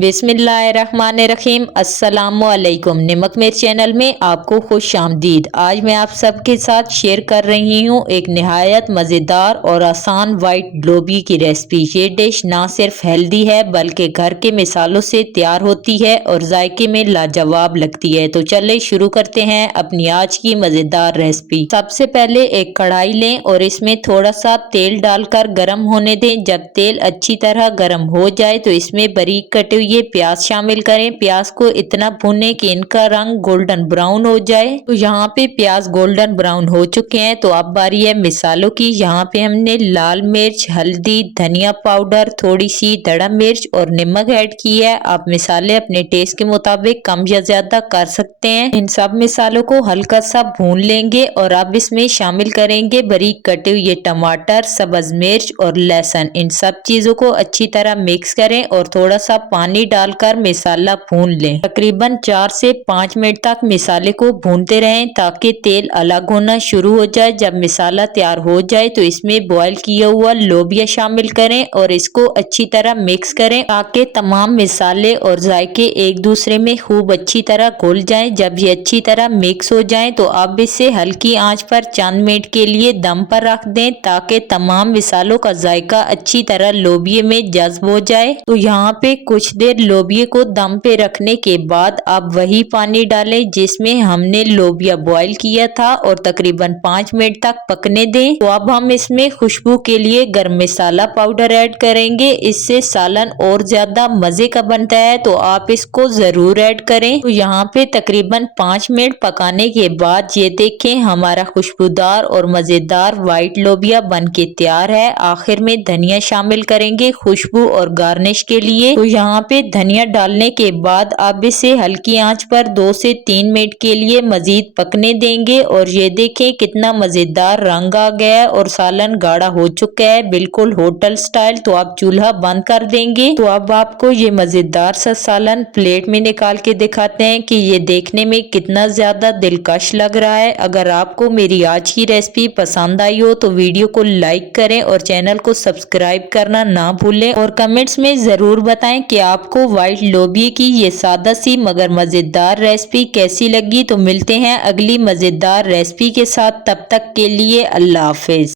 बिस्मिल्लाहिर्रहमानिर्रहीम। अस्सलामुअलैकुम। नमक मिर्च चैनल में आपको खुश आमदीद। आज मैं आप सबके साथ शेयर कर रही हूँ एक नहायत मज़ेदार और आसान वाइट लोबिया की रेसिपी। ये डिश ना सिर्फ हेल्दी है बल्कि घर के मिसालों से तैयार होती है और जायके में लाजवाब लगती है। तो चले शुरू करते हैं अपनी आज की मज़ेदार रेसिपी। सबसे पहले एक कढ़ाई लें और इसमें थोड़ा सा तेल डालकर गर्म होने दें। जब तेल अच्छी तरह गर्म हो जाए तो इसमें बारीक कटे हुए प्याज शामिल करें। प्याज को इतना भूनें कि इनका रंग गोल्डन ब्राउन हो जाए। तो यहाँ पे प्याज गोल्डन ब्राउन हो चुके हैं। तो अब बारी है मिसालों की। यहाँ पे हमने लाल मिर्च, हल्दी, धनिया पाउडर, थोड़ी सी दड़ा मिर्च और नमक ऐड की है। आप मिसाले अपने टेस्ट के मुताबिक कम या ज्यादा कर सकते हैं। इन सब मिसालों को हल्का सा भून लेंगे और अब इसमें शामिल करेंगे बारीक कटे हुए टमाटर, सब्ज मिर्च और लहसुन। इन सब चीजों को अच्छी तरह मिक्स करें और थोड़ा सा पानी डालकर मिसाला भून लें। तकरीबन 4 से 5 मिनट तक मिसाले को भूनते रहें ताकि तेल अलग होना शुरू हो जाए। जब मिसाला तैयार हो जाए तो इसमें बॉईल किया हुआ लोबिया शामिल करें और इसको अच्छी तरह मिक्स करें ताकि तमाम मिसाले और जायके एक दूसरे में खूब अच्छी तरह घुल जाएं। जब ये अच्छी तरह मिक्स हो जाए तो अब इसे हल्की आंच पर चंद मिनट के लिए दम पर रख दें ताकि तमाम मिसालों का जायका अच्छी तरह लोबिया में जज्ब हो जाए। तो यहाँ पे कुछ देर लोबिया को दम पे रखने के बाद अब वही पानी डालें जिसमें हमने लोबिया बॉईल किया था और तकरीबन 5 मिनट तक पकने दें। तो अब हम इसमें खुशबू के लिए गरम मसाला पाउडर ऐड करेंगे। इससे सालन और ज्यादा मजे का बनता है, तो आप इसको जरूर ऐड करें। तो यहाँ पे तकरीबन 5 मिनट पकाने के बाद ये देखें हमारा खुशबूदार और मजेदार व्हाइट लोबिया बन के तैयार है। आखिर में धनिया शामिल करेंगे खुशबू और गार्निश के लिए। तो यहाँ पे धनिया डालने के बाद अब इसे हल्की आंच पर 2 से 3 मिनट के लिए मजीद पकने देंगे और ये देखें कितना मजेदार रंग आ गया है और सालन गाढ़ा हो चुका है, बिल्कुल होटल स्टाइल। तो आप चूल्हा बंद कर देंगे। तो अब आपको ये मजेदार सा सालन प्लेट में निकाल के दिखाते हैं कि ये देखने में कितना ज्यादा दिलकश लग रहा है। अगर आपको मेरी आज की रेसिपी पसंद आई हो तो वीडियो को लाइक करें और चैनल को सब्सक्राइब करना ना भूलें और कमेंट्स में जरूर बताएं कि आपको व्हाइट लोबिया की ये सादा सी मगर मजेदार रेसिपी कैसी लगी। तो मिलते हैं अगली मजेदार रेसिपी के साथ, तब तक के लिए अल्लाह हाफिज।